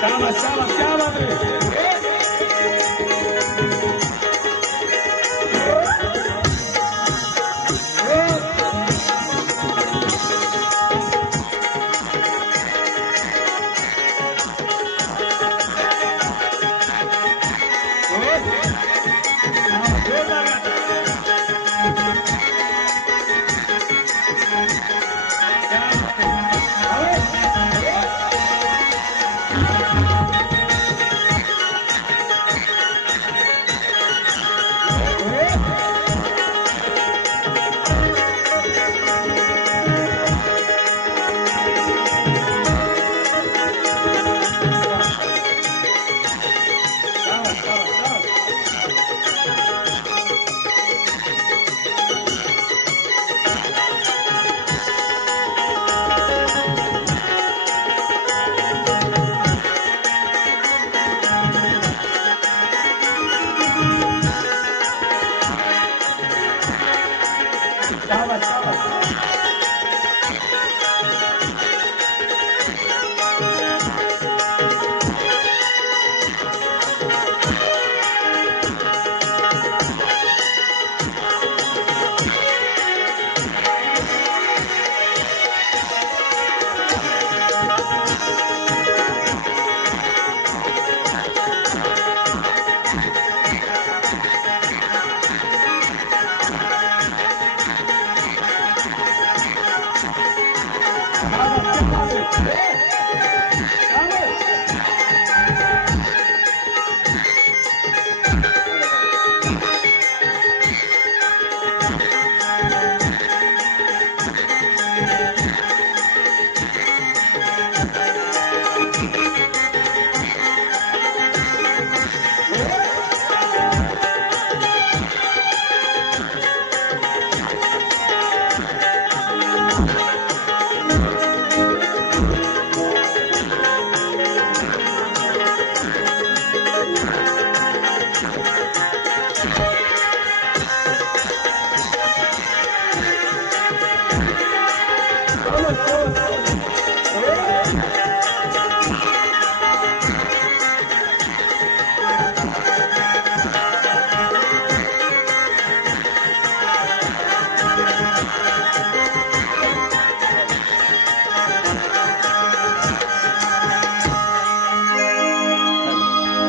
शाबाश शाबाश क्या बात है।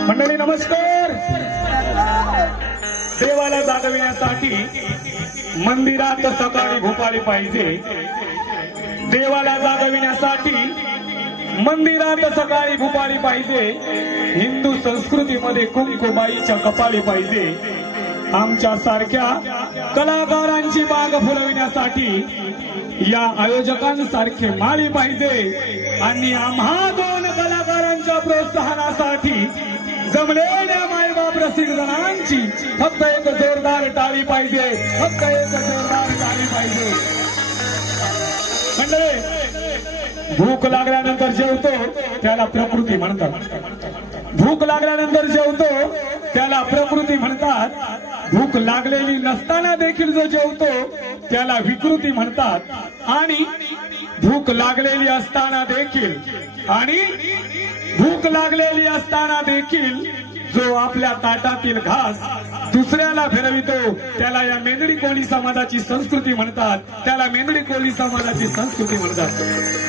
मंडळी नमस्कार। देवाला जागविण्यासाठी मंदिरात सकाळी भोपाळी पाहिजे। देवाला जागविण्यासाठी मंदिरात सकाळी भोपाळी पाहिजे। हिंदू संस्कृतीमध्ये कुंकुबाईच्या कपाळी पाहिजे। आमच्या सारख्या कलाकारांची बाग फुलविण्यासाठी या आयोजकांसारखे माळी पाहिजे। आणि आम्हा दोन कलाकारांच्या प्रोत्साहनासाठी जमलेल्या मायबाप रसिक जणांची फक्त एक जोरदार टाळी पाहिजे। फक्त एक जोरदार टाळी पाहिजे। मंडळी भूक लागल्यानंतर जेवतो त्याला प्रकृती म्हणतात। भूक लागल्यानंतर जेवतो त्याला प्रकृती म्हणतात। भूक लागलेली नसताना देखील जो जेवतो त्याला विकृती म्हणतात। आणि भूक लागलेली असताना देखील भूक लागलेली असताना देखील जो आपल्या ताटातील घास दुसऱ्याला फिरवितो त्याला या मेंदडी कोळी समाजाची संस्कृती म्हणतात। त्याला मेंदडी कोळी समाजाची संस्कृती म्हणतात।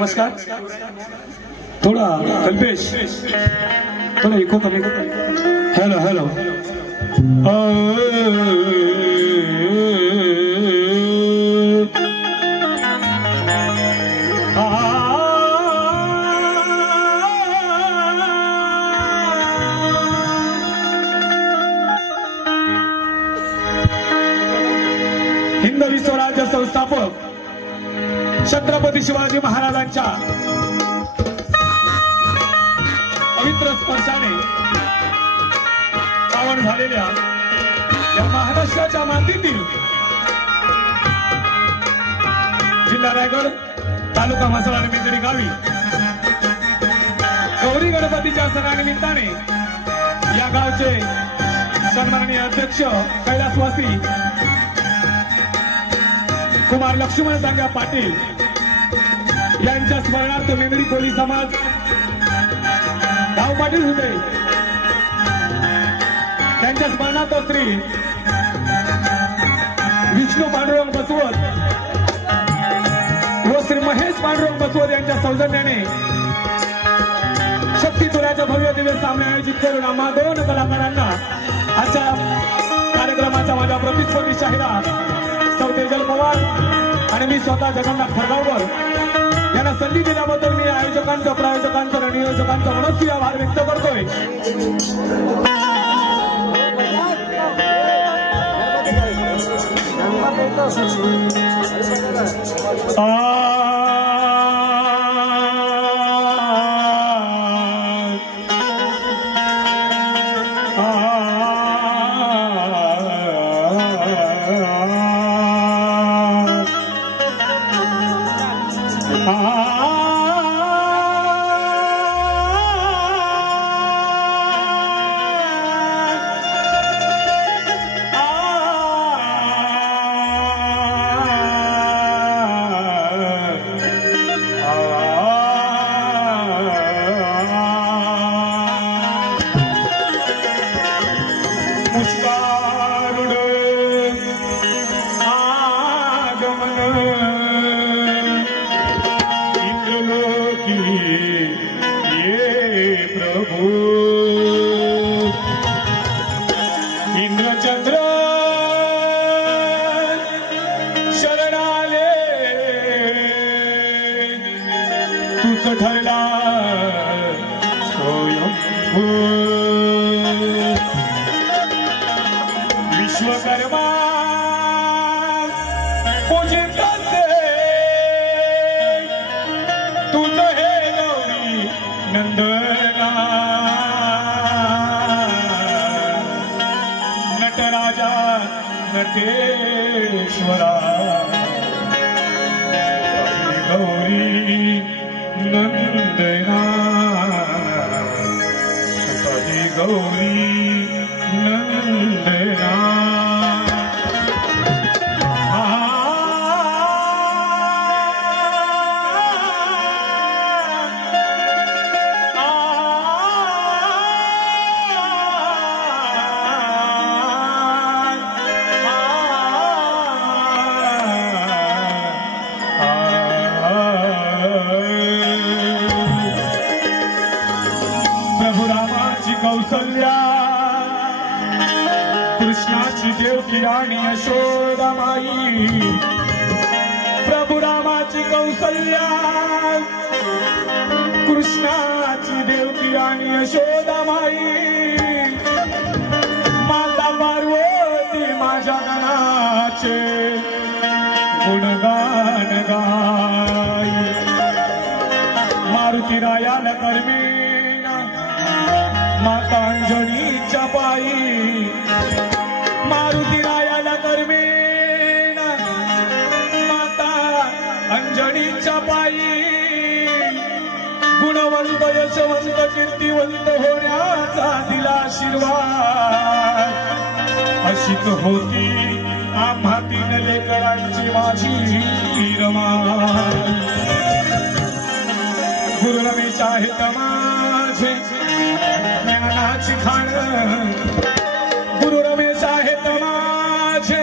नमस्कार. थोडा कल्पेश थोडा इको कमी. Hello hello. हिंदवी स्वराज्य संस्थापक छत्रपती शिवाजी महाराजांच्या पवित्र स्पर्शाने पावन झालेल्या या महाराष्ट्राच्या मातीतील जिल्हा रायगड तालुका म्हसळा निमित्ताने गावी गौरी गणपतीच्या सणानिमित्ताने या गावचे सन्माननीय अध्यक्ष कैलासवासी कुमार लक्ष्मण सांगा पाटील यांच्या स्मरणार्थ मेमरी कोळी समाज गाव पाटील होते त्यांच्या स्मरणार्थ श्री विष्णू पांडुरंग बसवत व श्री महेश पांडुरंग बसवत यांच्या सौजन्याने शक्तीतुराच्या भव्य दिव्य सामने आयोजित करून आम्हा 2 कलाकारांना आजच्या कार्यक्रमाचा माझ्या प्रतिस्पर्धी शाहिरा सौ तेजल पवार आणि मी स्वतः जगन्नाथ खरगावकर यांना संधी दिल्याबद्दल मी आयोजकांचं प्रायोजकांचं आणि नियोजकांचा मनस्वी आभार व्यक्त करतोय. विश्वकर्मा पूजित तुझ हे गौरी नंदना नटराजा नटेश्वरा गौरी नंदना गौरी नंदना. प्रभु रामाची कौसल्या कृष्णाची देवकी आणि यशोदामाई. प्रभु रामाची कौसल्या कृष्णाची देवकी आणि यशोदामाई. माता पार्वती माझ्या गणाचे गुणगान गाई. मारुती रायाला कर्मेना माता अंजनीच्या पायी. मारुती रायाला कर्मेना माता अंजनीच्या पायी. गुणवंत यशवंत कीर्तिवंत होण्याचा दिला आशीर्वाद. अशीच होती आम्हा 3 लेकरांची माझी रमा. गुरु रमेश आहेत माझे ज्ञानाची खाण. गुरु रमेश आहेत माझे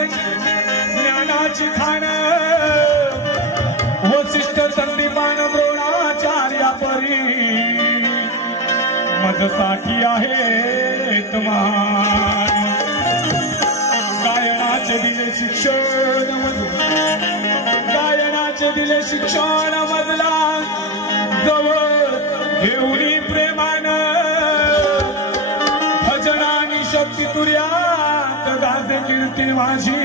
ज्ञानाची खाण. वसिष्ठ संदीपान द्रोणा माझ्यासाठी आहेत महान. गायनाचे दिले शिक्षण गायनाचे दिले शिक्षण मधला जवळ घेऊनी प्रेमानं भजनानी शक्ती तुर्यात गाजे कीर्ती माझी.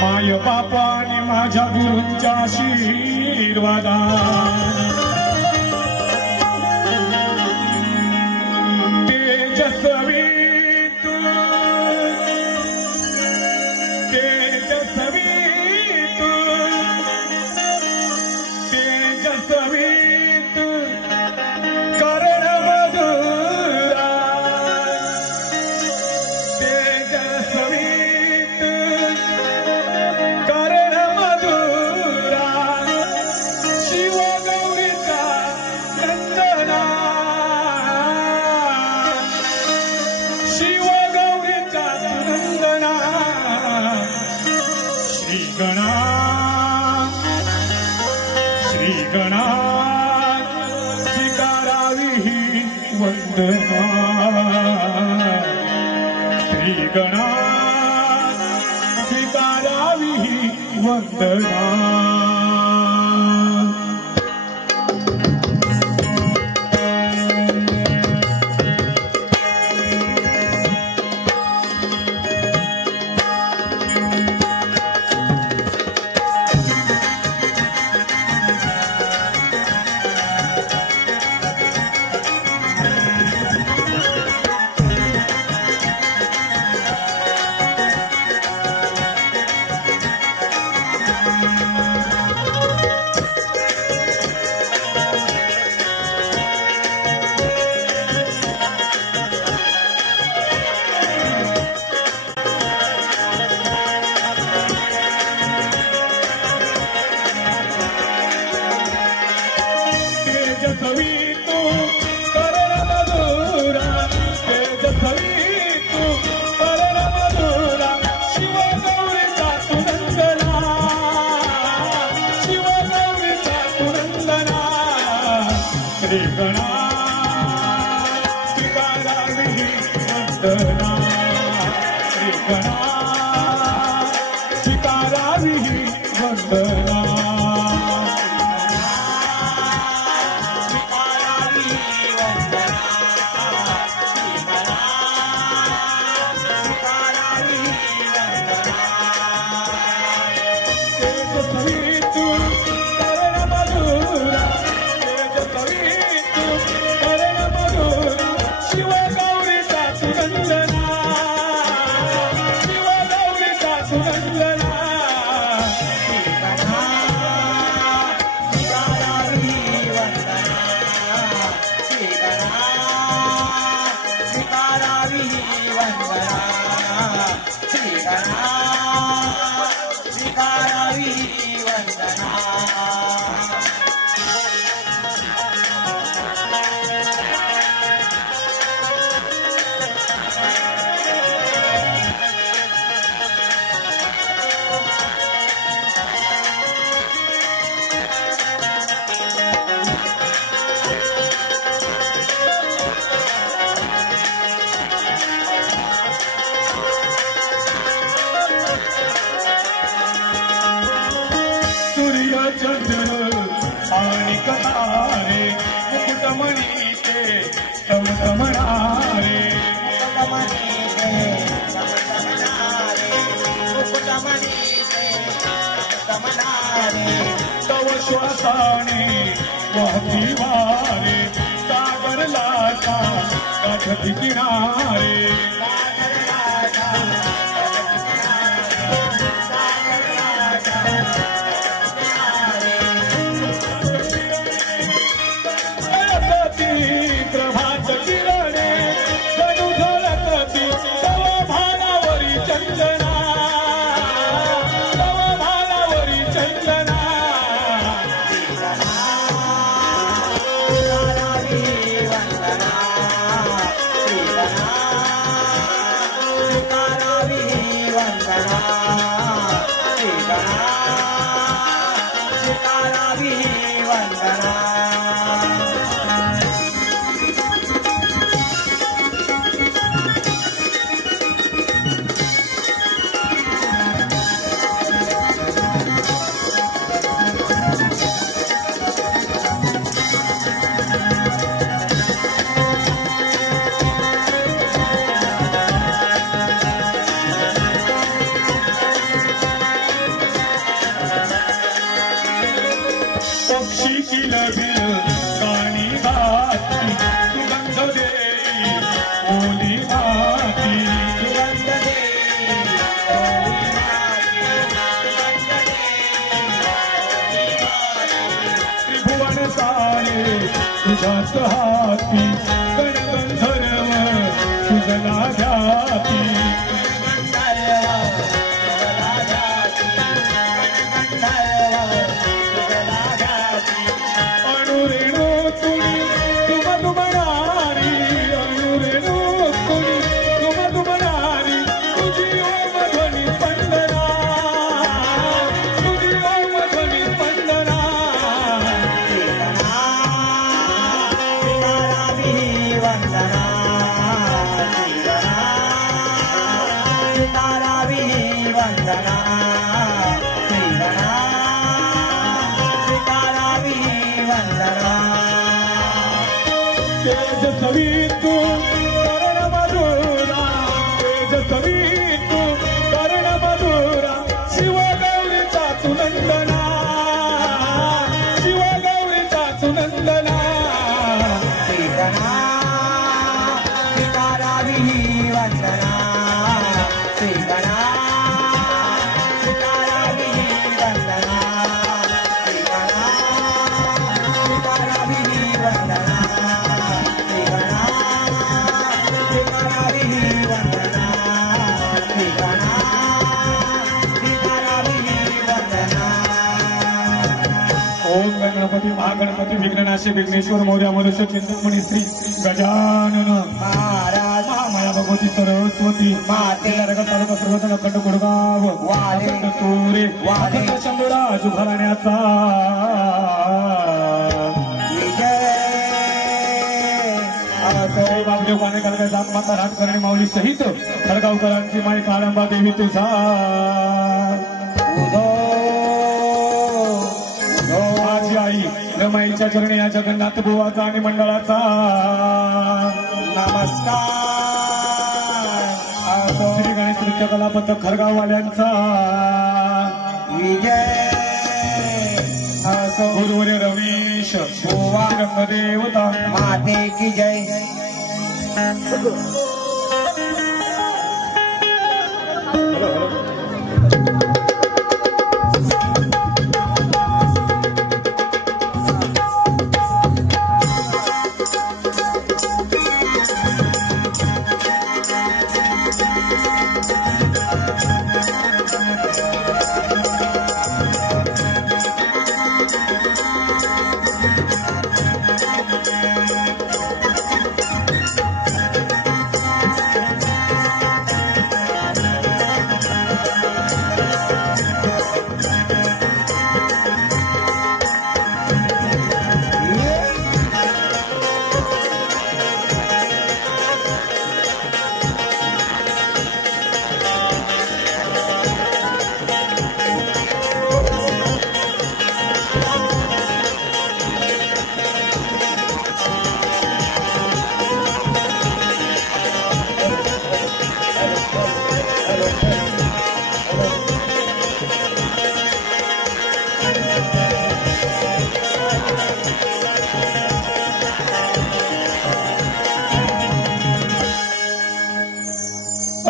माय बापा आणि माझ्या गुरूंच्या आशीर्वादा तेजस्वी तू तेजस्वी तू तेजस्वी तू कर्ण मधुरा तेजस्वी तू कर्ण मधुरा शिव गौरीचा नंदना शिव गौरीचा नंदना श्री गणा स्वीकारावी ही वंदना. श्री गणा स्वीकारावी ही वंदना. तेजस्वी तू कर्ण मधुरा तेजस्वी तू कर्ण मधुरा शिव गौरीचा तू नंदना शिव गौरीचा तू नंदना. श्री गणा स्वीकारावी वंदना. श्री गणा स्वीकारावी वंदना. आणि कतारे मुकुटमणीचे समसमणारे तव श्वासाने वाहती वारे सागर लाटा गाठती किनारे प्रभात किरणे जणू झळकती तव भानावरी चंदना तव भानावरी चंदना हाती गणगंधर्व तुझला ध्याती अणुरेणू तुणी तुम तुमणारी अणुरेणू तुणी तुम तुमणारी तुझी ओम ध्वनी स्पंदना तुझी ओम ध्वनी स्पंदना तेजस्वी तू कर्ण मधुरा तेजस्वी तू कर्ण मधुरा शिवगौरीचा तू नंदना शिवगौरीचा तू नंदना ओम गणपती महागणपती विघ्ननाशी विघ्नेश्वर मौर्य मनुष्य चिंतनमणी श्री गजानन महाराज महामाया भगवती सरस्वती माते तालुका प्रबोधन खंड गुडगाव तोरे शंभूरा जुघराण्याचा बाबदेव काने कलगाई माता राटकर्णी माऊली सहित खडगावकरांची माई काळंबा देवी तुझा माझी आई रमाईच्या चरणी या जगन्नाथ बुवाचा आणि मंडळाचा नमस्कार श्री गणेश नृत्य कला पथक खरगाववाल्यांचा विजय गुरुवर्य रवीश बुवा रंगदेवता माते की जय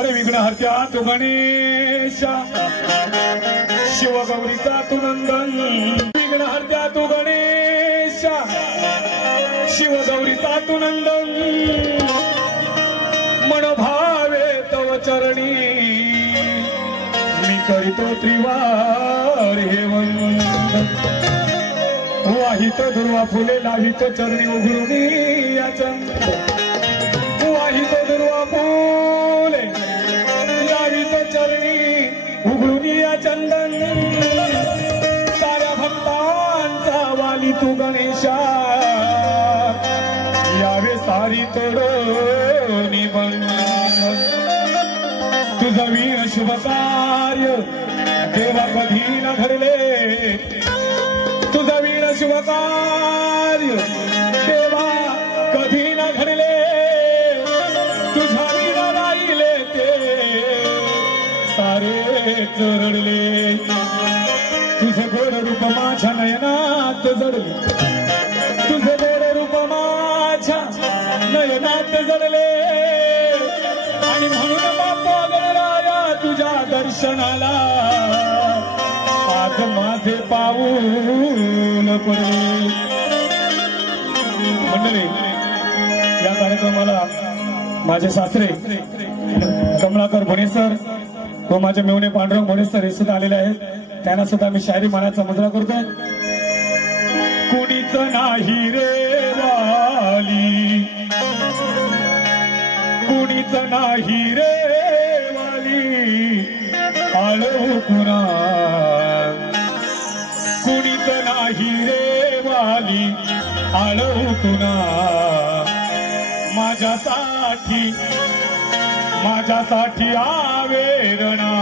विघ्नहर्त्या तू गणेशा शिवगौरीचा तू नंदन विघ्नहर्त्या तू गणेशा शिवगौरीचा तू नंदन मनोभावे तव चरणी मी करीतो त्रिवार हे वंदन वाहित दुर्वा फुले लावित चरणी उघडूनी या चंद वाहित दुर्वा फुले लावित चरणी उघडूनी या चंदन साऱ्या भक्तांचा वाली तू गणेशा यावे सारी तोडोनी बंधन तुझं वीर शुभ कार्य देवा कधी न घडले तुझं वीर शुभ कार्य देवा कधी न घडले तुझ्या वीर राहिले ते सारे चरडले तुझे गोड रूप माझ्या नयनात जडले तुझे गोड रूप माझ्या नयनात जडले आणि म्हणून बाप्पा गणराया तुझ्या दर्शनाला आज माझे पाऊल पडले मंडळी, या कार्यक्रमाला माझे सासरे कमलाकर भोणेसर व माझे मेवणे पांडुरंग भोणेसर हे सुद्धा आलेले आहेत. त्यांना सुद्धा मी शायरी मानाचा मुजरा करतोय. कुणीच नाही रे वाली, कुणीच नाही रे वाली आळू कुणा, कुणीच नाही रे वाली आळू कुणा. माझ्यासाठी माझ्यासाठी आवेरणा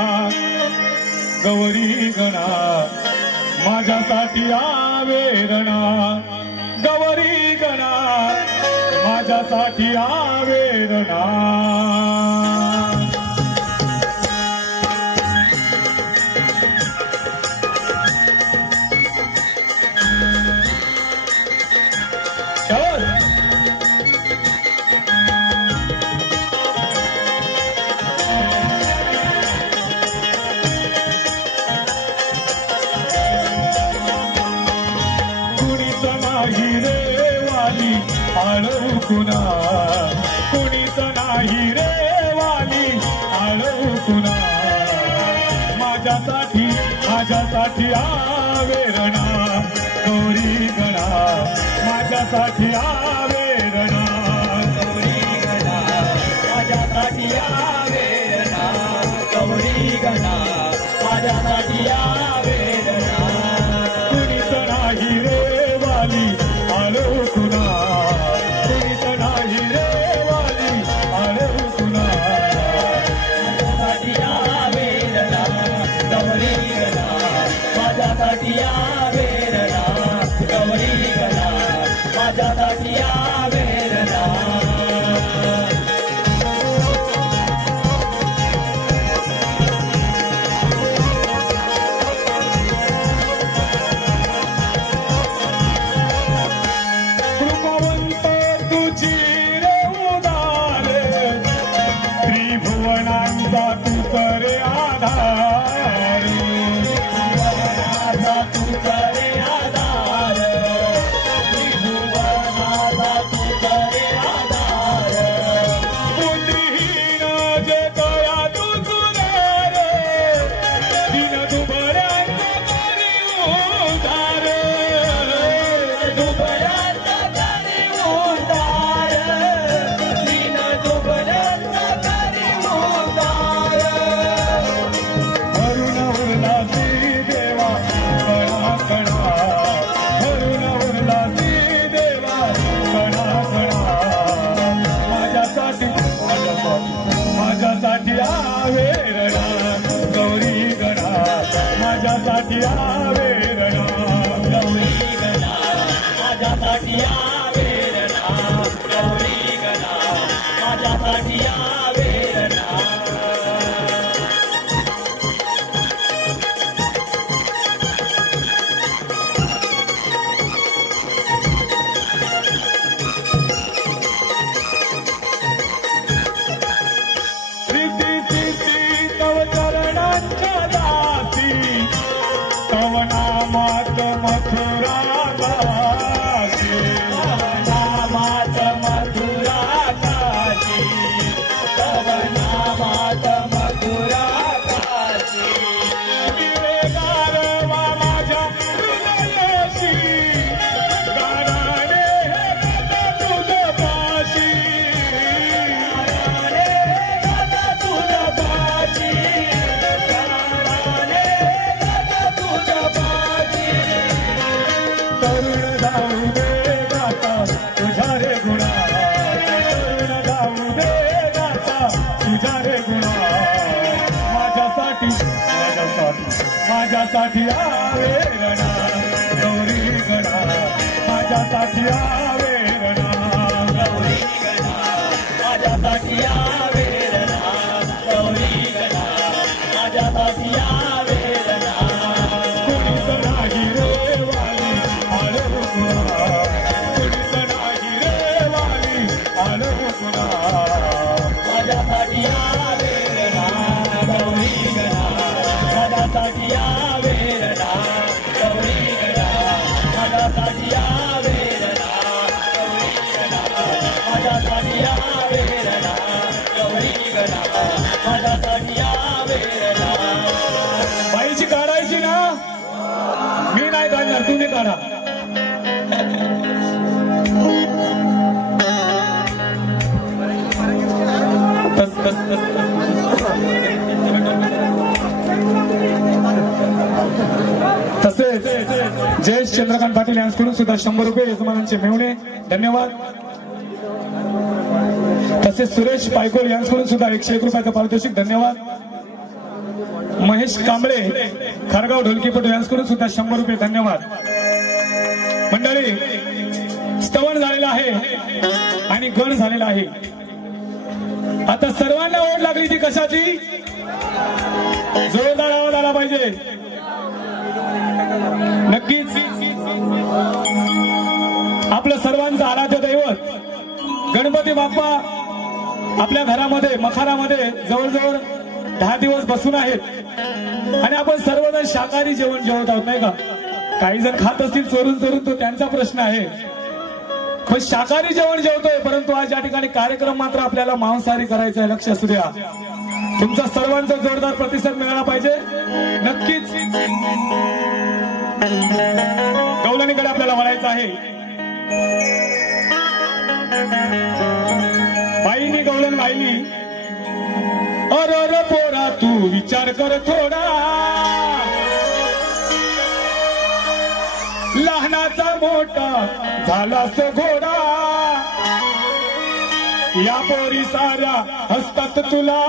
गौरी गणा, माझ्यासाठी आवेरणा गौरी गणा, माझ्यासाठी आवेरणा. आळू कुणा, कुणीच नाही रे वाली आळू कुणा. माझ्यासाठी माझ्यासाठी आवेरणा गौरी गणा, माझ्यासाठी आवेरणा गौरी गणा, माझ्यासाठी आवेरणा गौरी गणा, माझ्यासाठी आवेरणा. कुणीच नाही रे वाली आळू कुणा, माझ्यासाठी आवेरणा गौरी गणा, माझ्यासाठी आवेरणा. कृपावंत तुझी रे उदार, त्रिभुवनांचा तूच रे आधार, तुझ रे आधार, त्रिभुवनाचा तुझ रे आधार. बुद्धिहीन जे दया तुझुरे रे, दिन दुबळ्यांचा करी उद्धार, दुबळ्यांचा करी उद्धार, दिन दुबळ्यांचा करी उद्धार. भरून उरला देवा कणा कणा, भरून उरला देवा कणा कणा. माझ्यासाठी माझ्यासाठी आवेरणा गौरी गणा, माझ्यासाठी आवेरणा गौरी गणा, माझ्यासाठी आवेरणा गौरी गणा, माझ्यासाठी आवेरणा. तव नामात मथुरा काशी, तव नामात मथुरा काशी, तव नामात मथुरा काशी. दिवे गारवा माझ्या हृदयाशी, गाराणे हे गत तुझ पाशी, गाराणे हे गत तुझ पाशी, तरुण जाऊ दे गाता तुझ्या रे गुणा, तरुण जाऊ दे गाता तुझ्या रे गुणा. माझ्यासाठी माझ्यासाठी माझ्यासाठी आवेरणा गौरी गणा, माझ्यासाठी आवेरणा गौरी गणा, माझ्यासाठी आवेरणा गौरी गणा, माझ्यासाठी आवेरणा. कुणीच नाही रे वाली आळू कुणा, कुणीच नाही रे वाली आळू कुणा. माझ्यासाठी आवेरणा गौरी गणा, माझ्यासाठी आवेरणा गौरी गणा, माझ्यासाठी आवेरणा बाईची काढायची ना, मी नाही काढणार, तुम्ही काढा. तसेच जयेश चंद्रकांत पाटील यांच्याकडून सुद्धा 100 रुपये यजमानांचे मिळवणे, धन्यवाद. तसेच सुरेश पायकोल यांच्याकडून सुद्धा 101 रुपयाचं पारितोषिक, धन्यवाद. महेश कांबळे खारगाव ढोलकीपटू यांच्याकडून सुद्धा 100 रुपये, धन्यवाद. मंडळी, स्तवन झालेला आहे आणि गण झालेला आहे. आता सर्वांना ओढ लागली ती कशाची? जोरदार आवाज आला पाहिजे. नक्कीच आपलं सर्वांचं आराध्य दैवत गणपती बाप्पा आपल्या घरामध्ये मखारामध्ये जवळजवळ 10 दिवस बसून आहेत आणि आपण सर्वजण शाकाहारी जेवण जेवत आहोत, नाही का? काही जण खात असतील चोरून चोरून, तो त्यांचा प्रश्न आहे. पण शाकाहारी जेवण जेवतोय, परंतु आज या ठिकाणी कार्यक्रम मात्र आपल्याला मांसाहारी करायचा आहे. लक्ष असू द्या. तुमचा सर्वांचा जोरदार प्रतिसाद मिळाला पाहिजे. नक्कीच गवलणीकडे आपल्याला वळायचं आहे. बाईनी गवलन वाहिली. अरे पोरा तू विचार कर थोडा, लहानाचा मोठा झालास घोडा. या पोरी साऱ्या हसतात तुला,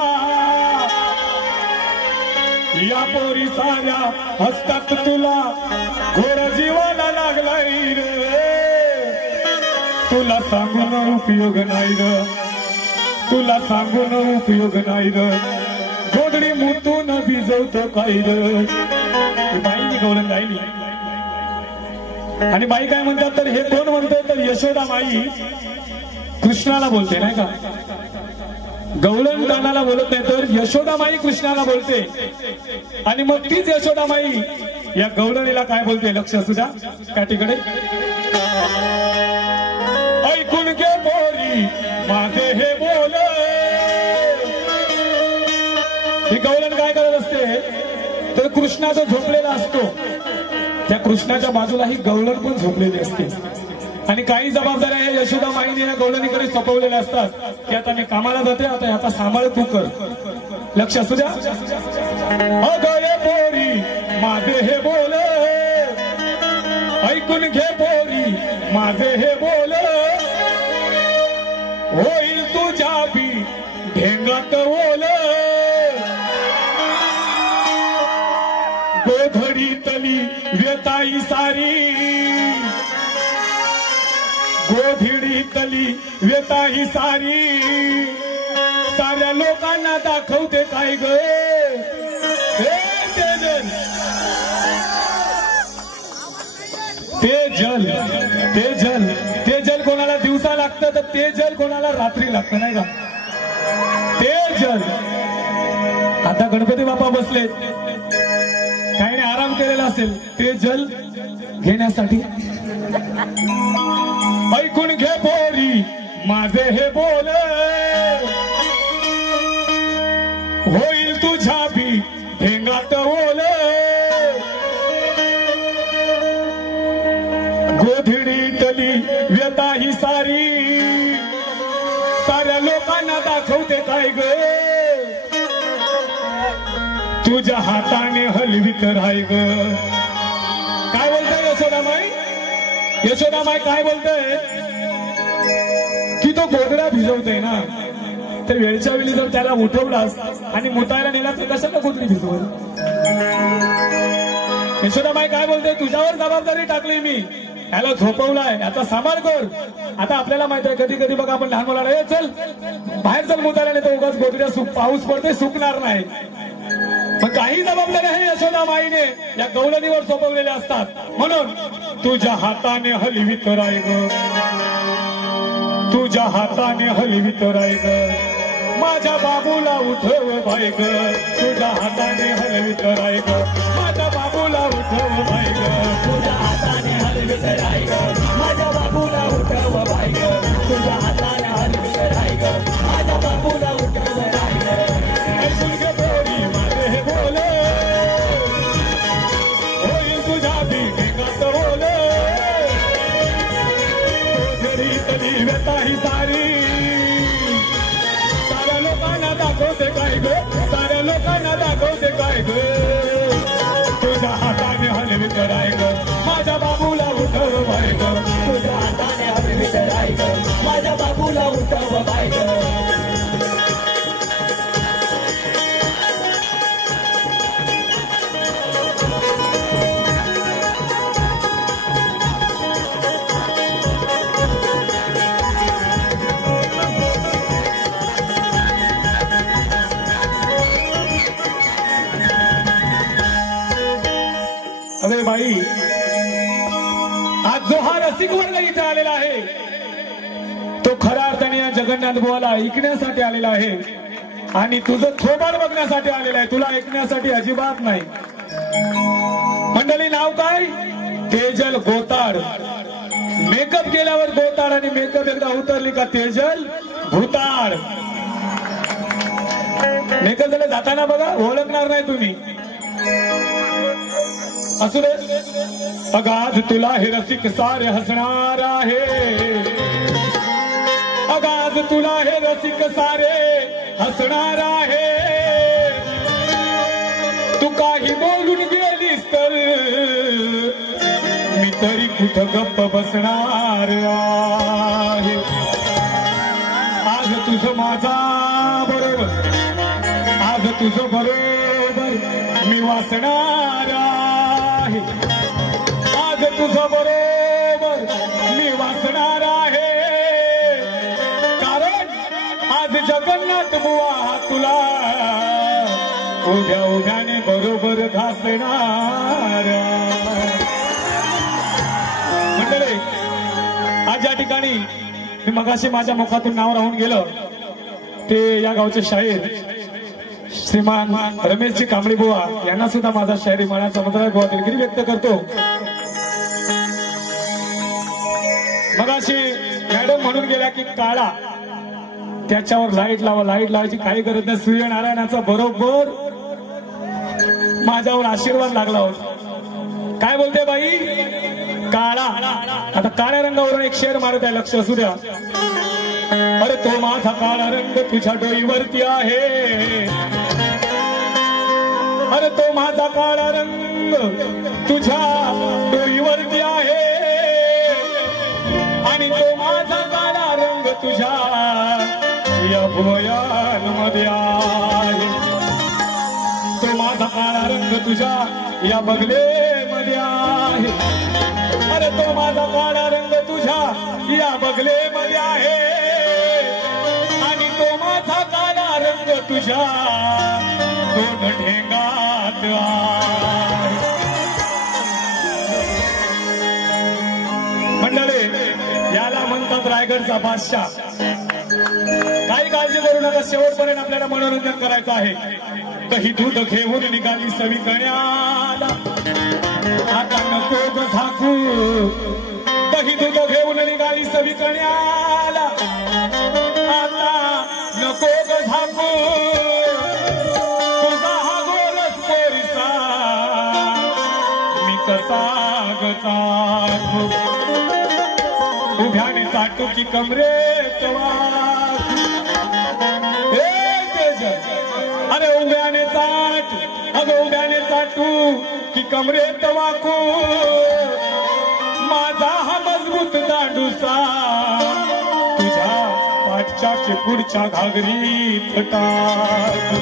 या पोरी साऱ्या हसतात तुला. घोर जीवाला लागलाय रे, तुला सांगून उपयोग नाही ग, तुला सांगून उपयोग नाही ग. गोधडी मुतून भिजवतो काय ग. बाईनी गवलन गायली. आणि बाई काय म्हणतात, तर हे कोण म्हणते, तर यशोदा माई कृष्णाला बोलते, नाही का? गवलन गाण्याला बोलत नाही, तर यशोदा माई कृष्णाला बोलते. आणि मग तीच यशोदा माई या गवलणीला काय बोलते? लक्ष असू द्या काठीकडे. ऐकून घे पोरी माझे हे बोल. ही गवलन काय करत असते, तर कृष्णा जो झोपलेला असतो त्या कृष्णाच्या बाजूला ही गवलन पण झोपलेली असते. आणि काही जबाबदाऱ्या हे यशोदा माईने या गवलणीकडे सोपवलेल्या असतात की आता मी कामाला जाते, आता ह्याचा सांभाळ तू कर. लक्ष असू द्या. अगं पोरी माझे हे बोल, ऐकून घे पोरी माझे हे बोल. होईल तुझ्या बी ढेंगात ओल. गोधडीतली व्यताई सारी, गोधडीतली व्यताई सारी. साऱ्या लोकांना दाखवते काय ग. ते जल ते जल ते जल कोणाला दिवसा लागतं, तर ते जल कोणाला रात्री लागतं, नाही का? ते जल. आता गणपती बाप्पा बसले, काही आराम केलेला असेल, ते जल घेण्यासाठी. ऐकून घे पोरी माझे हे बोल. होईल तुझ्या बी ढेंगात ओल. गोधडीतली व्यता ही सारी. साऱ्या लोकांना दाखवते काय ग. तुझ्या हाताने हलवीत राय ग. काय बोलतोय यशोदामाई? यशोदामाई काय बोलतोय की तो गोधड्या भिजवतोय ना, तर वेळच्या वेळी जर त्याला उठवलास आणि मुतायला नेला तर कशाला गोधडी भिजवल? यशोदामाई काय बोलतोय, तुझ्यावर जबाबदारी टाकली मी, याला झोपवलाय, याचा सांभाळ कर. आता आपल्याला माहित आहे कधी कधी बघा आपण लहान मुलाला चल बाहेर चल मुतायला नाही, तर उगाच गोधड्या पाऊस पडते सुकणार नाही. पण काही जबाबदाऱ्या हे यशोदा माईने या गवलणीवर सोपवलेल्या असतात. म्हणून तुझ्या हाताने हलवीत राय ग, तुझ्या हाताने हलवीत राय ग. माझ्या बाबूला उठव बाय ग, तुझ्या हाताने हलवीत राय ग. माझ्या बाबूला उठव बाय ग, तुझ्या हाताने हलवीत राय ग. माझ्या बाबूला उठव बाय ग, तुझ्या हाताने हलवीत राय ग. माझ्या बाबूला उठव बाय ग. अरे बाई, आज जो हा रसिक वर्ग इथे आलेला आहे तो खऱ्या अर्थाने या जगन्नाथ बुवाला ऐकण्यासाठी आलेला आहे आणि तुझं थोबाड बघण्यासाठी आलेला आहे, तुला ऐकण्यासाठी अजिबात नाही। मंडळी, नाव काय? तेजल गोताड। मेकअप केल्यावर गोताड आणि मेकअप एकदा उतरली का तेजल भूताड। मेकअप झालं जाताना बघा, ओळखणार नाही तुम्ही। असू दे। अगाध तुला हे रसिक सारे हसणार आहे, अगाध तुला हे रसिक सारे हसणार आहे। तू काही बोलून गेलीस तर मी तरी कुठं गप्प बसणार आहे। आज तुझं माझा बरोबर, आज तुझं बरोबर मी वाचणार आहे, आज तुझं बरोबर मी वाचणार आहे। कारण आज जगन्नाथ बुवा तुला उभ्या उभ्याने बरोबर घासणार। मंडळी, आज या ठिकाणी मी मगाशी माझ्या मुखातून नाव राहून गेलं ते या गावचे शाहीर श्रीमान रमेशजी कांबळे बुवा यांना सुद्धा माझा शायरी मनाचा मुद्रा बुवा दिलगिरी व्यक्त करतो। मगाशी मॅडम म्हणून गेल्या की काळा त्याच्यावर लाईट लावा, लाईट लावायची काही गरज नाही। सूर्यनारायणाचा बरोबर माझ्यावर आशीर्वाद लागला होता। काय बोलते बाई? काळा। आता काळ्या रंगावरून एक शेर मारत आहे, लक्ष असू द्या। अरे तो माझा काळा रंग तुझ्या डोईवरती आहे, अरे तो माझा काळा रंग तुझ्या डोईवरती आहे आणि तो माझा काळा रंग तुझ्या या भुवयांमध्ये आहे। तो माझा काळा रंग तुझ्या या बगलेमध्ये आहे, अरे तो माझा काळा रंग तुझ्या या बगलेमध्ये आहे आणि तो माझा काळा रंग तुझ्या दोन ढेंगात आहे। मंडळी, याला म्हणतात रायगडचा बादशाह। काही काळजी करू नका, शेवटपर्यंत आपल्याला मनोरंजन करायचं आहे। दही दूध घेऊन निघाली सविकण्याला, आता नको ग झाकू। दही दूध घेऊन निघाली सविकण्याला, आता नको ग झाकू। तुझा हा गोरस पोरिसा मी कसा ग चाकू। उभ्याने चाटू की कमरेत वाकू। अरे उभ्याने चाट, अगं उभ्याने चाटू की कमरेत वाकू। माझा हा मजबूत दांडूसा तुझ्या पाठच्या पुढच्या घागरीत टाकू।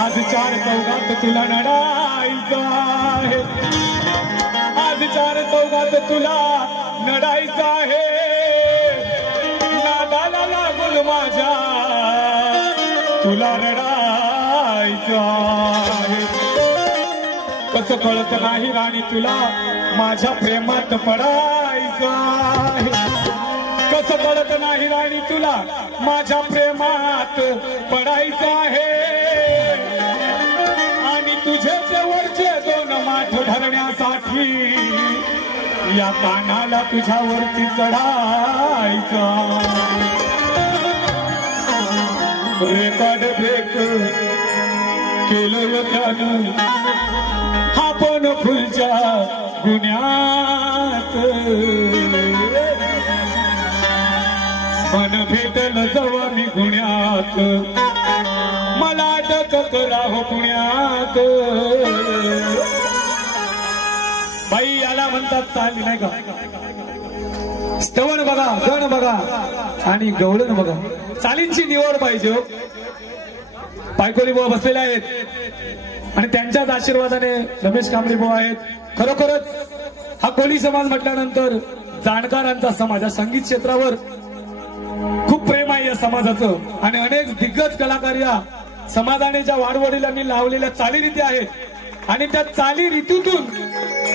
आज चार चौघात तुला नडायचं आहे, आज चार चौघात तुला नडायचं आहे। नादाला लागून माझ्या तुला रडायचं आहे। कसं कळत नाही राणी तुला माझ्या प्रेमात पडायचं आहे, कसं कळत नाही राणी तुला माझ्या प्रेमात पडायचं आहे। आणि तुझे जवळचे दोन माठ धरण्यासाठी या कानाला तुझ्यावरती चढायचं। रेकॉर्ड ब्रेक केलं त्यानं आपण फुलच्या गुन्ह्यात। मन भेटलं जवळ मी गुन्ह्यात, मला अटक करा हो पुण्यात। बाई, याला म्हणतात चाली नाही का? स्तवन बघा, जण बघा आणि गवळण बघा, चालींची निवड पाहिजे। पायकोली बुवा बसलेले आहेत आणि त्यांच्याच आशीर्वादाने रमेश कांबळे बुवा आहेत। खरोखरच हा कोळी समाज म्हटल्यानंतर जाणकारांचा समाज, संगीत क्षेत्रावर खूप प्रेम आहे या समाजाचं आणि अनेक दिग्गज कलाकार या समाजाने ज्या वाडवडिलांनी लावलेल्या चालीरीती आहेत आणि त्या चाली ऋतूतून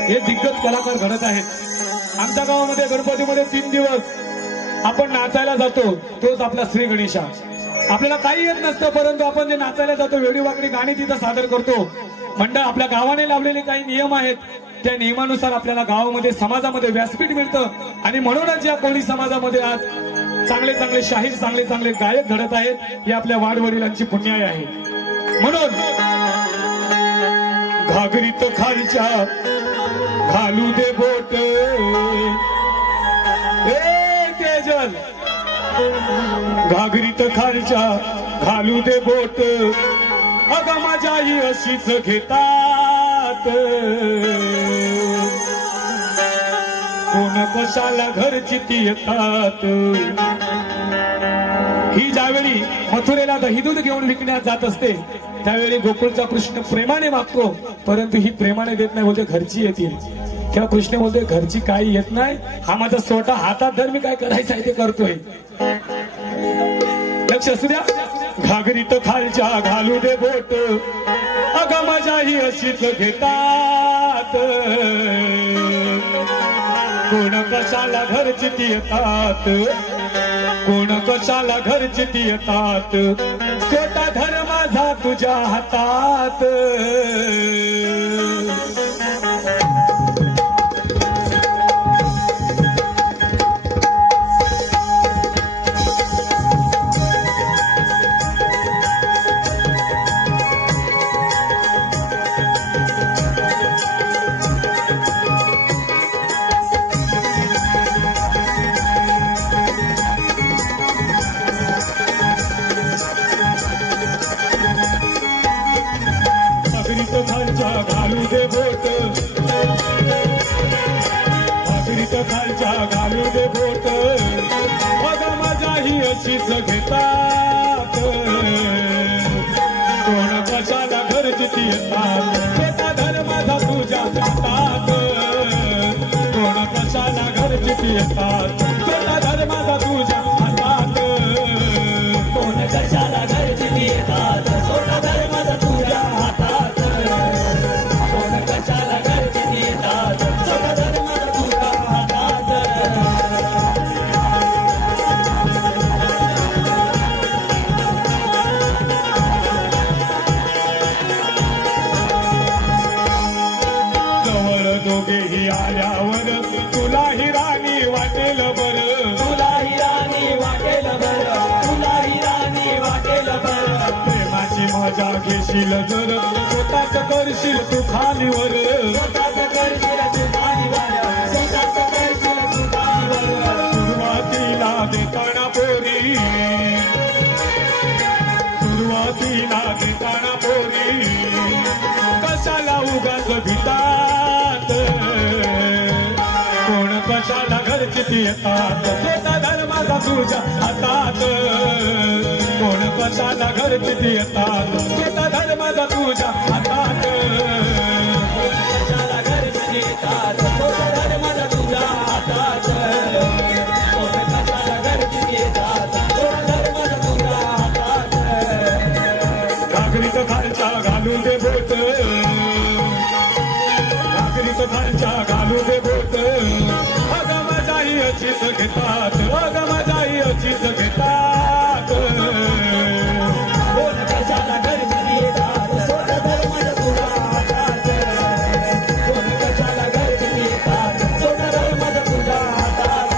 हे दिग्गज कलाकार घडत आहेत। आमच्या गावामध्ये गणपतीमध्ये 3 दिवस आपण नाचायला जातो, तोच आपला श्री गणेशा। आपल्याला काही येत नसतं, परंतु आपण जे नाचायला जातो वेडी वाकडी गाणी तिथं सादर करतो। मंडळ आपल्या गावाने लावलेले काही नियम आहेत, त्या नियमानुसार आपल्याला गावामध्ये समाजामध्ये व्यासपीठ मिळतं आणि म्हणूनच या कोळी समाजामध्ये आज चांगले चांगले शाहीर चांगले चांगले गायक घडत आहेत। ही आपल्या वाडवडिलांची पुण्याई आहे। म्हणून घागरीत खालच्या घालू दे बोट, तेजल घागरीत खालच्या घालू दे बोट, अगं माझ्याही अशीच घेतात। कोण कशाला घरची ती येतात। ही ज्यावेळी मथुरेला दही दूध घेऊन विकण्यात जात असते त्यावेळी गोकुळचा कृष्ण प्रेमाने मागतो, परंतु ही प्रेमाने देत नाही, बोलते घरची येतील। तेव्हा कृष्ण बोलते घरची काही येत नाही, हा माझा स्वतः हातात धर, मी काय करायचं आहे ते करतोय। लक्ष असू द्या। घागरीत खालच्या घालू दे बोट, अगं माझ्याही अशीच घेतात। कोण कशाला घरची ती येतात, कोण कशाला घरची ती येतात। स्वतः धर माझा तुझ्या हातात। घालू दे बोट, घागरीत खालच्या घालू दे बोट, अगं माझ्याही अशीच घेतात। कोण कशाला घरची ती येतात, स्वतः धर माझा तुझ्या हातात। कोण कशाला घरची ती येतात, स्वतः धर माझा तुझ्या हातात। कोण कशाला घरची ती येतात, स्वतः धर माझा तुझ्या हातात। दोघेही आल्यावर तुलाही राणी वाटेल बर, तुलाही राणी वाटेल बर, तुलाही राणी वाटेल बर। प्रेमाची मजा घेशील जर स्वतःच करशील तू खालीवर, स्वतःच करशील तू खालीवर, स्वतःच करशील तू खालीवर। सुरुवातीला देताना पोरी, सुरुवातीला देताना पोरी, कशाला उगाच भितात। कोण कशाला घरची ती येतात, स्वतः धर्माचा तुझ्या हातात। कोण कशाला घरची ती येतात, स्वतः धर्माचा तुझ्या हातात। कोण कशाला घरची येतात, स्वतः धर्माचा तुझ्या हातात। कोण कशाला घरची येतात, स्वतः धर्माचा तुझ्या हातात। घागरीत खालच्या घालू दे बोट, घागरीत खालच्या घालू दे बोट, अगं माझ्याही अशीच घेतात, अगं माझ्याही अशीच घेतात। कोण कशाला घरची येतात, स्वतः धर्माचा तुझ्या हातात। कोण कशाला घरची येतात, स्वतः धर्माचा तुझ्या हातात।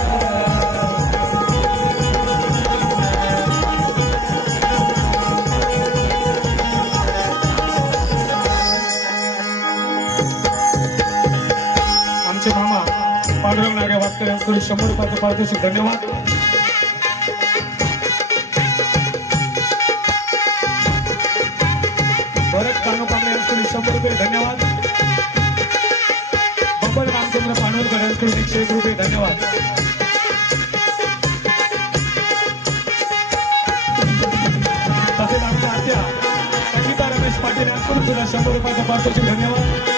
आमचे मामा पांडुरंग नागे वाटकर यांकडून 100 रुपयाचं पारितोषिक, धन्यवाद। भरत कानोकांबळे यांकडून 100 रुपये, धन्यवाद। बब्बल रामचंद्र पानोलकर यांकडून 101 रुपये, धन्यवाद। तसेच आमच्या आत्या संगीता रमेश पाटील यांकडून सुद्धा 100 रुपयाचं पारितोषिक, धन्यवाद।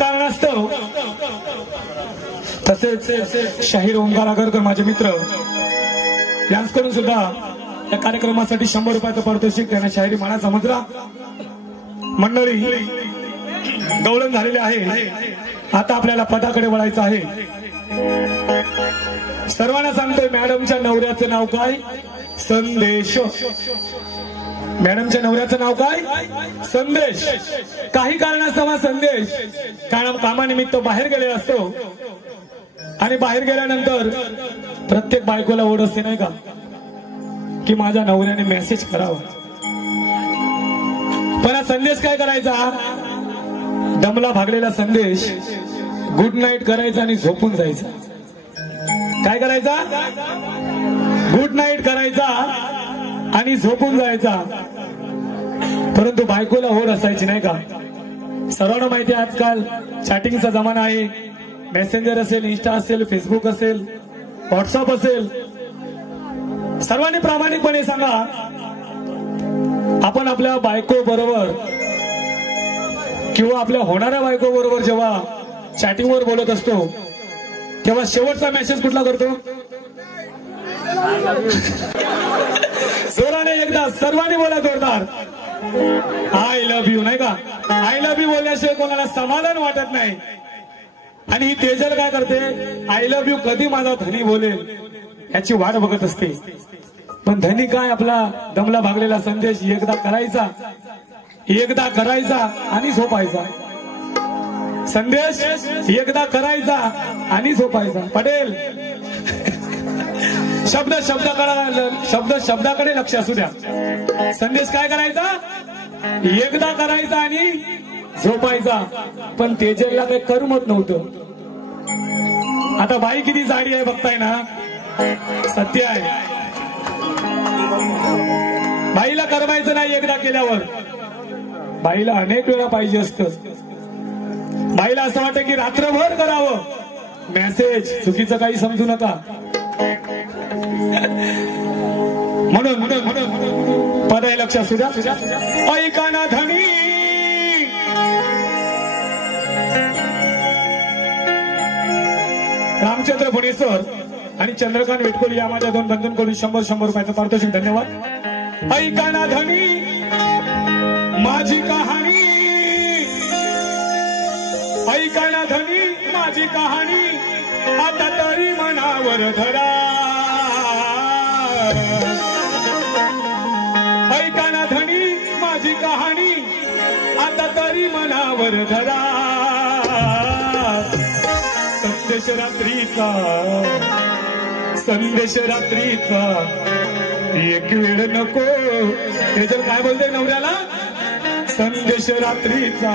कारणास्तव तसेच शाहीर ओंकार आगरकर माझे मित्र यांच्याकडून सुद्धा या कार्यक्रमासाठी 100 रुपयाचं पारितोषिक त्यांना शाहिरी मानाचा मुद्रा मंडळी गवळण झालेले आहे। आता आपल्याला पदाकडे वळायचं आहे। सर्वांना सांगतोय मॅडमच्या नवऱ्याचं नाव काय? संदेश। मॅडमच्या नवऱ्याचं नाव काय? संदेश। काही कारणास्तव संदेश कामानिमित्त बाहेर गेले असतो आणि बाहेर गेल्यानंतर प्रत्येक बायकोला ओढ असते नाही का की माझ्या नवऱ्याने मेसेज करावा, पण संदेश काय करायचा? दमला भागलेला संदेश गुड नाईट करायचा आणि झोपून जायचा। काय करायचा? गुड नाईट करायचा आणि झोपून जायचा। परंतु बायकोला ओढ असायची नाही का? सर्वांना माहिती आहे आजकाल चॅटिंगचा जमाना आहे। मेसेंजर असेल, इंस्टा असेल, फेसबुक असेल, व्हॉट्सअप असेल। सर्वांनी प्रामाणिकपणे सांगा, आपण आपल्या बायको बरोबर किंवा आपल्या होणाऱ्या बायको बरोबर जेव्हा चॅटिंगवर बोलत असतो तेव्हा शेवटचा मेसेज कुठला करतो? जोराने एकदा सर्वांनी बोला जोरदार, आय लव्ह यू नाही का? आय लव्ह यू बोलल्याशिवाय कोणाला समाधान वाटत नाही। आणि ही तेजल काय करते? आय लव्ह यू कधी माझा धनी बोलेल याची वाट बघत असते। पण धनी काय आपला दमला भागलेला संदेश एकदा करायचा आणि झोपायचा। संदेश एकदा करायचा आणि झोपायचा। पटेल शब्दाकडे लक्ष असू द्या। संदेश काय करायचा? एकदा करायचा आणि झोपायचा। पण तेजलला काही करमत नव्हतं। आता बाई किती साडी आहे बघताय ना? सत्य आहे, बाईला करमायचं नाही एकदा केल्यावर। बाईला अनेक वेळा पाहिजे असतं। बाईला असं वाटतं की रात्रभर करावं मेसेज। चुकीचं काही समजू नका। म्हणून पदाय लक्ष असू द्या। ऐका ना धनी रामचंद्र पुणेसर आणि चंद्रकांत वेटकोली या माझ्या दोन बंधूंकडून 100 रुपयाचं पारितोषिक धन्यवाद। ऐका ना धनी माझी कहाणी, ऐका ना धनी माझी कहाणी, आता तरी मनावर धरा। ऐका ना धनी माझी कहाणी, आता तरी मनावर धरा। संदेश रात्रीचा एक वेळ नको। तेजल काय बोलते नवऱ्याला? संदेश रात्रीचा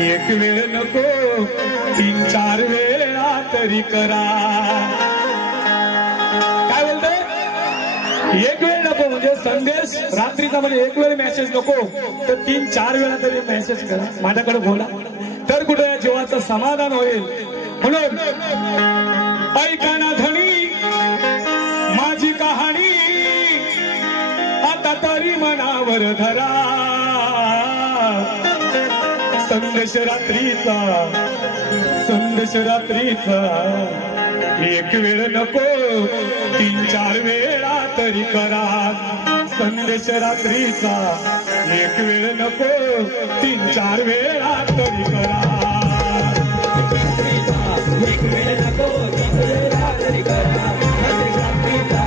एक वेळ नको, 3-4 वेळा तरी करा। काय बोलते? एक वेळ नको म्हणजे संदेश रात्रीचा म्हणजे एक वेळ मेसेज नको, तर 3-4 वेळा तरी मेसेज करा, माझ्याकडे बोला, तर कुठे या जीवाचं समाधान होईल। म्हणून ऐका ना धनी माझी कहाणी, आता तरी मनावर धरा। संदेश रात्रीचा एक वेळ नको, 3-4 वेळा तरी करा। संदेश रात्रीचा एक वेळ नको, 3-4 वेळा तरी करा। एक वेळ नको, 3 वेळा तरी करा। संदेश रात्रीचा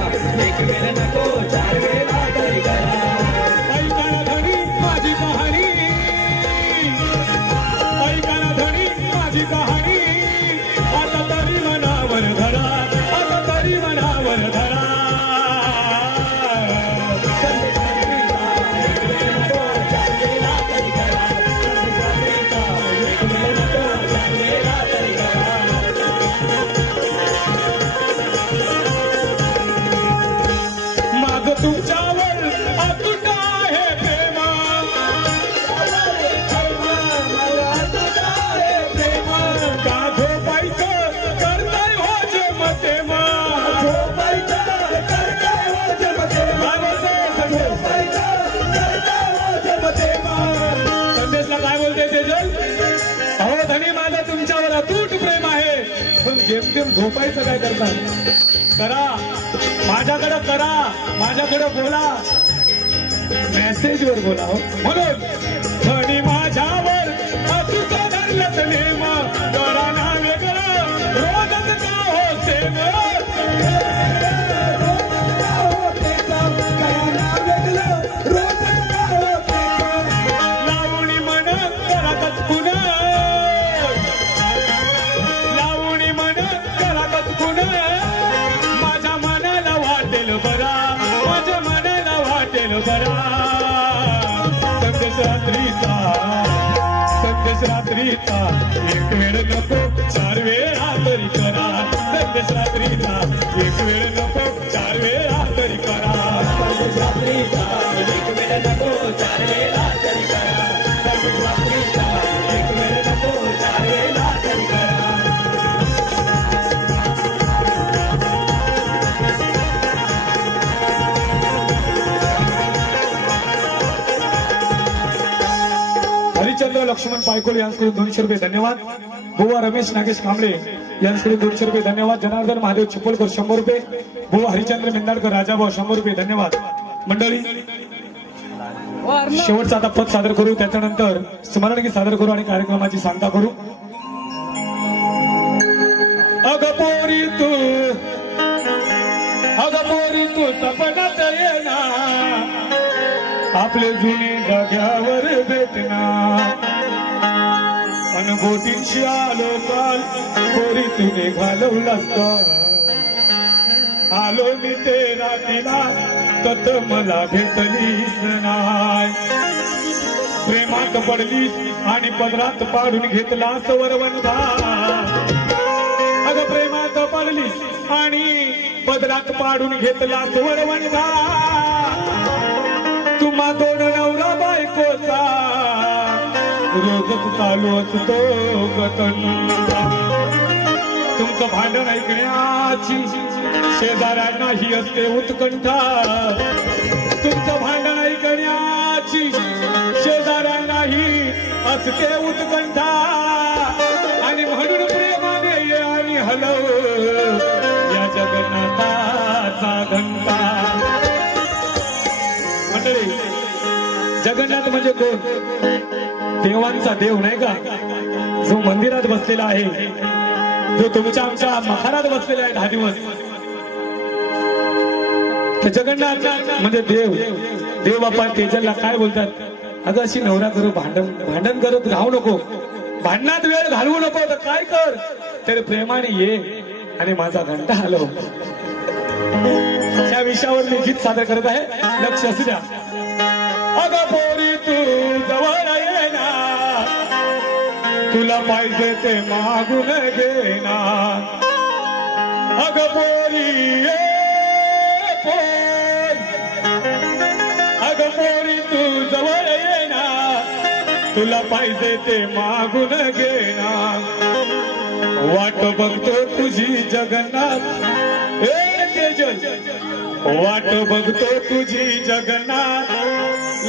एक वेळ नको, 4 वेळा तरी करा। ऐका ना धनी माझी कहाणी, ऐका ना धनी माझी कहाणी, आता तरी मनावर धरा, आता तरी मनावर धरा। तुमच्यावर अतुट आहे प्रेम, का झोपायचं करताय हो जमतेम, संदेशला काय बोलते तेजल? अहो धनी माझी जेमतेम झोपायचं काय करतात करा माझ्याकडे करा माझ्याकडे बोला मेसेजवर बोला हो म्हणून म्हणी माझ्यावर तुझं धरलं नेम करा ना वेगळं रोजच का होते लावणी मन करातच पुन्हा लावणी मन करातच पुन्हा माझ्या मनाला वाटेल बरा माझ्या मनाला वाटेल बरा संदेश रात्रीचा एक वेळ नको 4 वेळा तरी करा संदेश रात्रीचा एक वेळ नको 4 वेळा तरी करा संदेश रात्रीचा एक वेळ नको 4 वेळा तरी करा संदेश रात्रीचा एक वेळ नको 4 वेळा तरी करा हरिचंद्र लक्ष्मण पायकोल यांच्याकडून 200 रुपये धन्यवाद बुवा रमेश नागेश कांबळे यांच्याकडून 200 रुपये धन्यवाद जनार्दन महादेव चिपळकर 100 रुपये बुवा हरिचंद्र मिंदाडकर राजाभाऊ 100 रुपये धन्यवाद मंडळी शेवटचा आता पद सादर करू त्याच्यानंतर स्मरणगीत सादर करू आणि कार्यक्रमाची सांगता करू अगपोरी तू सपनात येना आपले जुने जाग्यावर भेटणार अनबोटींशी आलो काल पोरी तुने घालवलास का आलो मी ते रात्रीला तत मला भेटलीस नाय प्रेमात पडलीस आणि पदरात पाडून घेतलास वरवंटा अगं प्रेमात पडलीस आणि पदरात पाडून घेतलास वरवंटा तुम्हा 2 नवरा बायकोचा रोजच चालू असतो गतनुंदा तुमचं भांडण ऐकण्याची शेजाऱ्यांनाही असते उत्कंठा तुमचं भांडण ऐकण्याची शेजाऱ्यांनाही असते उत्कंठा आणि म्हणून प्रेमाने ये आणि हलव या जगन्नाथाचा घंटा जगन्नाथ म्हणजे कोण देवांचा देव नाही का जो मंदिरात बसलेला आहे जो तुमच्या आमच्या मखारात बसलेला आहे 10 दिवस जगन्नाथ म्हणजे देव बाप्पा तेजलला काय बोलतात अगं अशी नवरा करू भांडण करत राहू नको भांडणात वेळ घालवू नको तर काय कर तर प्रेमाने ये आणि माझा घंटा हलव त्या विषयावर मी गीत सादर करत आहे लक्ष असू द्या अगं पोरी तू जवळ ये ना तुला पाहिजे ते मागून घे ना अगं पोरी अगं पोरी तू जवळ ये ना तुला पाहिजे ते मागून घे ना वाट बघतो तुझी जगन्नाथ वाट बघतो तुझी जगन्नाथ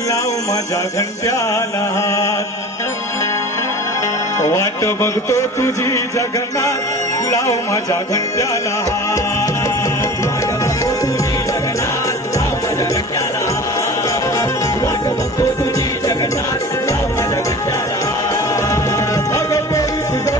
लाव माझ्या घंट्याला वाट बघतो तुझी जगन्नाथ लाव माझ्या घंट्याला वाट बघतो तुझी जगन्नाथ लाव माझ्या घंट्याला वाट बघतो तुझी जगन्नाथ लाव माझ्या घंट्याला अगं पोरी तुझं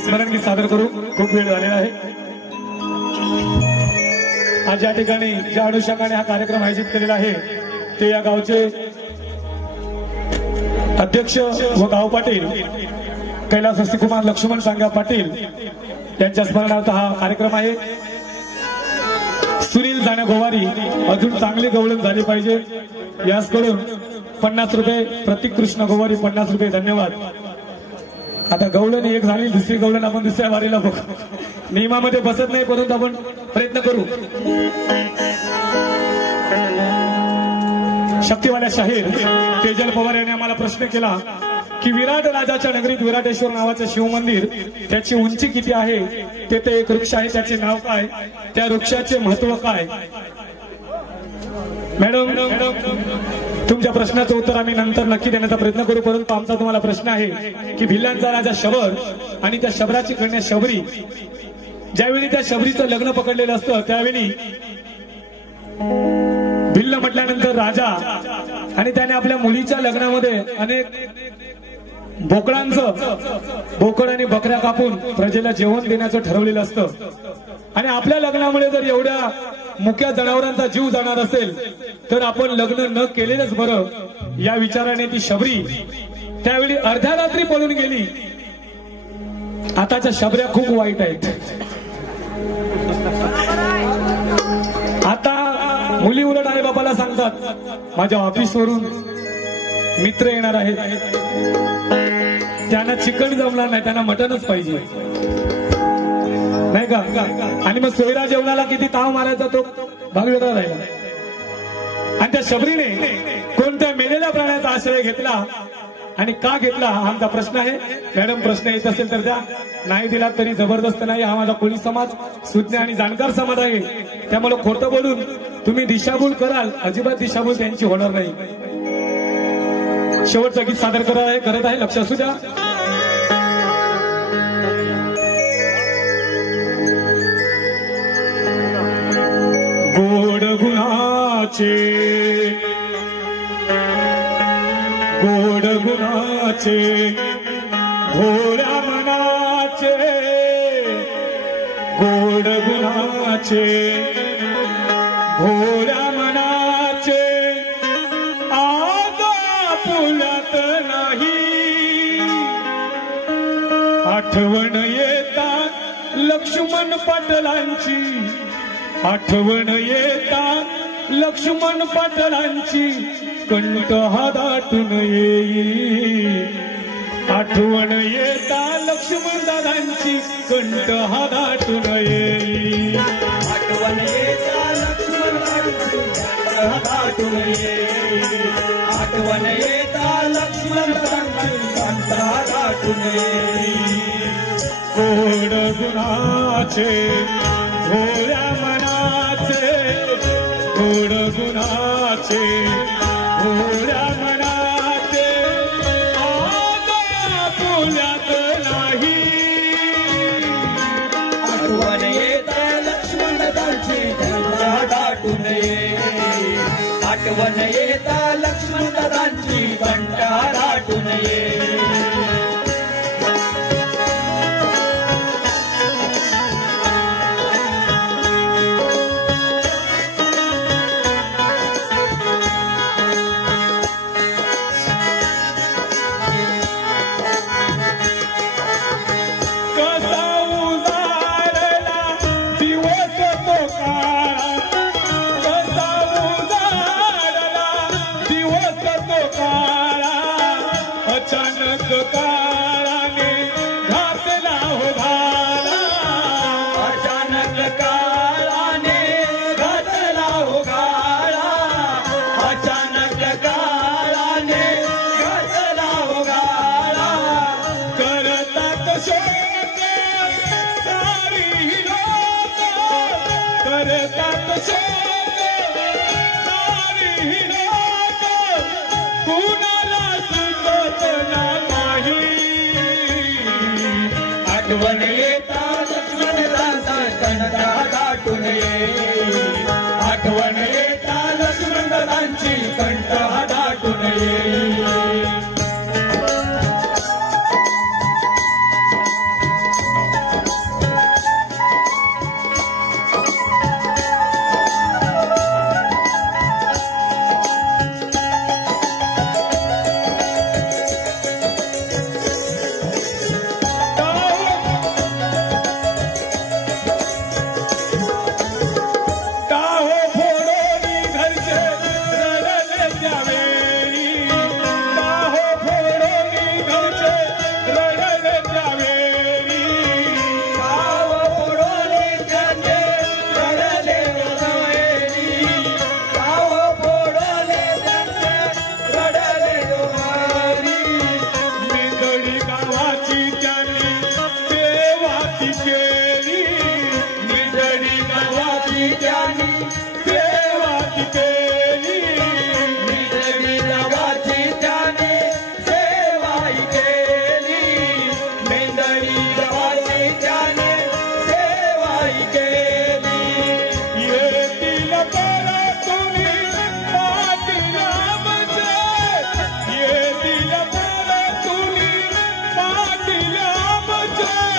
स्मरणगीत सादर करू खूप वेळ झालेला आहे आज या ठिकाणी ज्या अनुषंगाने हा कार्यक्रम आयोजित केलेला आहे ते या गावचे अध्यक्ष व गाव पाटील कैलास हस्तिकुमार लक्ष्मण सांगा पाटील यांच्या स्मरणार्थ हा कार्यक्रम आहे सुनील जाणे गोवारी अजून चांगली गवळण झाली पाहिजे याचकडून 50 रुपये प्रतीक कृष्ण गोवारी 50 रुपये धन्यवाद आता गवळण एक झाली दुसरी गवळण आपण दुसऱ्या वारीला बघू नियमामध्ये बसत नाही परंतु आपण प्रयत्न करू शक्तिवाल्या शाहीर तेजल पवार यांनी आम्हाला प्रश्न केला की विराट राजाच्या नगरीत विराटेश्वर नावाचं शिवमंदिर त्याची उंची किती आहे, तेथे एक वृक्ष आहे, त्याचे नाव काय, त्या वृक्षाचे महत्व काय. मॅडम तुमच्या प्रश्नाचं उत्तर आम्ही नंतर नक्की देण्याचा प्रयत्न करू, परंतु आमचा तुम्हाला प्रश्न आहे की भिल्लांचा राजा शबर आणि त्या शबराची कन्या शबरी, ज्यावेळी त्या शबरीचं लग्न पकडलेलं असतं त्यावेळी भिल्ल म्हटल्यानंतर राजा आणि त्याने आपल्या मुलीच्या लग्नामध्ये अनेक बोकड आणि बकऱ्या कापून प्रजेला जेवण देण्याचं ठरवलेलं असतं. आणि आपल्या लग्नामुळे जर एवढ्या मुक्या जनावरांचा जीव जाणार असेल तर आपण लग्न न केलेलंच बरं, या विचाराने ती शबरी त्यावेळी अर्ध्या रात्री पळून गेली. आताच्या शबऱ्या खूप वाईट आहेत. आता मुली उलट आई बापाला सांगतात माझ्या ऑफिसवरून मित्र येणार आहेत, त्यांना चिकन जमणार नाही, त्यांना मटनच पाहिजे, नाही का. आणि मग सोयरा जेवणाला किती ताव मारायचा तो भाग वेगळा राहिला. आणि त्या शबरीने कोणत्या मेलेल्या प्राण्याचा आश्रय घेतला आणि का घेतला आमचा प्रश्न आहे. मॅडम प्रश्न येत असेल तर द्या, नाही दिला तरी जबरदस्त नाही. हा माझा कोळी समाज सुज्ञ आणि जाणकार समाज आहे, त्यामुळे खोटं बोलून तुम्ही दिशाभूल कराल, अजिबात दिशाभूल त्यांची होणार नाही. शेवटचं गीत सादर करत आहे, लक्ष असू द्या. गोड गुणाचे भोळ्या मनाचे, गोड गुणाचे भोळ्या मनाचे आज पुण्यात नाही. आठवण येता लक्ष्मण पाटलांची, आठवण येता लक्ष्मण पाटलांची, कंठ हा दाटून येईल. आठवण येता लक्ष्मण दादांची, कंठ हा दाटून येईल. आठवण येता लक्ष्मण दादांची, कंठ दाटून येईल. आठवण येता लक्ष्मण दादांची, कंठ दाटून येईल. गोड गुणाचे भोळ्या मनाचे, गोड गुणाचे भोळ्या मनाचे आज पुण्यात नाही. आठवण येता लक्ष्मण दादांची, कंठ दाटून येईल. आठवण येता लक्ष्मण दादांची, कंठ दाटून येईल. अचानक काळाने घातला हो घाला, अचानक काळाने घातला हो घाला. अचानक काळाने घातला हो घाला. करतात शोक सारी लोक, करतात शोक सारी लोक, कुणाला सुचत नाही. आठवण येता लक्ष्मण दादा, कंठ दाटून येईल. आठवण येता लक्ष्मण दादांची, कंठ दाटून येईल.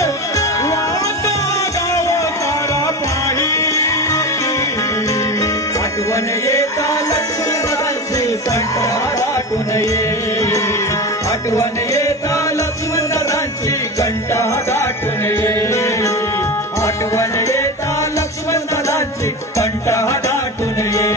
वाटा गाव सारा पाही आठवण येता लक्ष्मणदादांची कंठ दाटून ये आठवण येता लक्ष्मणदादांची कंठ दाटून ये आठवण येता लक्ष्मणदादांची कंठ दाटून ये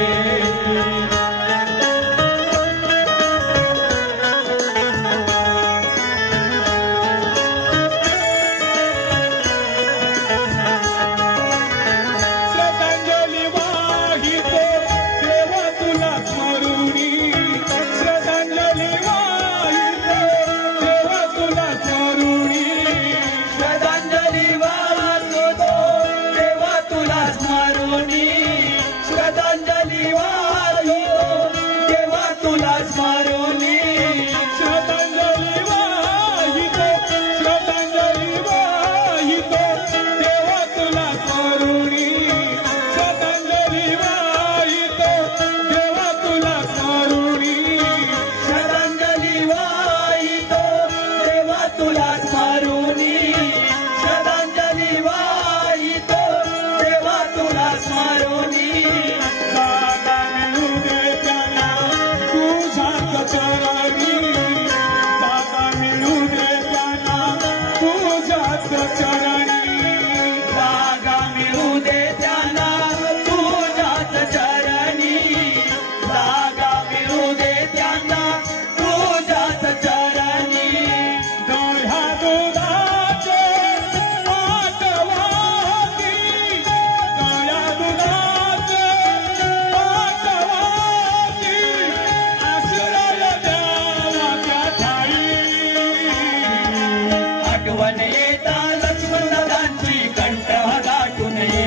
आठवण येता लक्ष्मणदादांची कंठ दाटून ये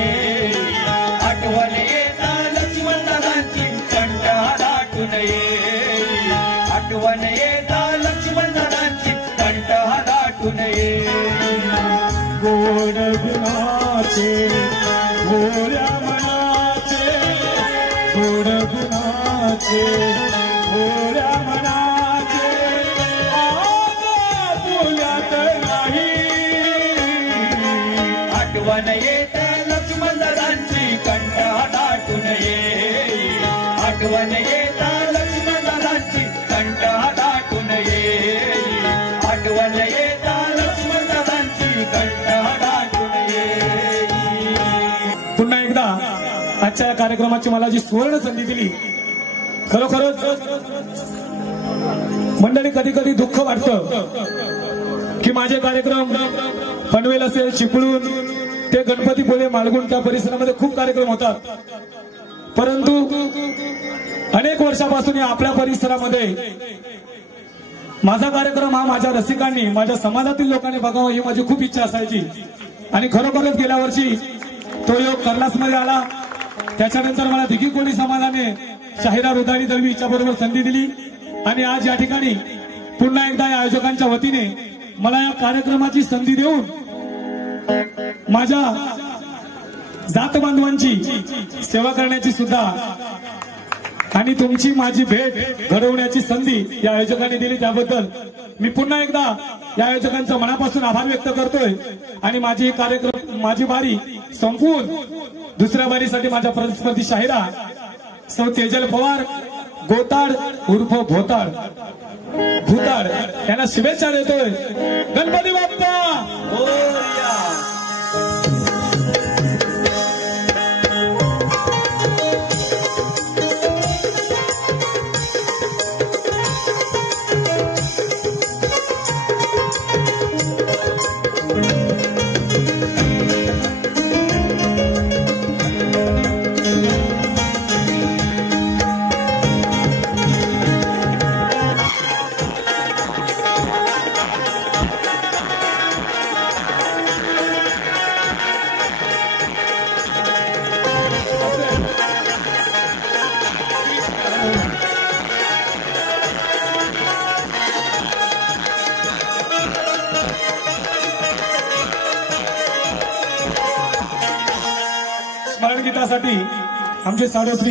आठवण येता लक्ष्मणदादांची कंठ दाटून ये आठवण येता लक्ष्मणदादांची कंठ दाटून ये गोड गुणाचे गोड्या मनाचे गोड गुणाचे गोड्या मनाचे आज बोल्यात नाही आठवण येता लक्ष्मणदादांची कंठ दाटून ये आठवण येता लक्ष्मणदादांची कंठ दाटून ये आठवण येता लक्ष्मणदादांची कंठ दाटून ये पुन्हा एकदा आजच्या या कार्यक्रमाची मला जी सुवर्ण संधी दिली खरोखरच मंडळी कधी कधी दुःख वाटतं की माझे कार्यक्रम पनवेल असेल चिपळूण ते गणपतीपुळे मालगुण त्या परिसरामध्ये खूप कार्यक्रम होतात परंतु अनेक वर्षापासून या आपल्या परिसरामध्ये माझा कार्यक्रम हा माझ्या रसिकांनी माझ्या समाजातील लोकांनी बघावा ही माझी खूप इच्छा असायची आणि खरोखरच गेल्या वर्षी तो योग कर्नासमध्ये आला त्याच्यानंतर मला दिघी कोळी समाजाने शाहिरा रुदानी दळवी हिच्याबरोबर संधी दिली आणि आज या ठिकाणी पुन्हा एकदा या आयोजकांच्या वतीने मला या कार्यक्रमाची संधी देऊन माझ्या जात बांधवांची सेवा करण्याची सुद्धा आणि तुमची माझी भेट घडवण्याची संधी या आयोजकांनी दिली त्याबद्दल मी पुन्हा एकदा या आयोजकांचा मनापासून आभार व्यक्त करतोय आणि माझी कार्यक्रम माझी बारी संपून दुसऱ्या बारीसाठी माझ्या प्रतिस्पर्धी शाहिरा सौ तेजल पवार गोताड उर्फ भोताड भूताड यांना शुभेच्छा देतोय गणपती बाप्पा स्मरण गीतासाठी आमचे साडे श्री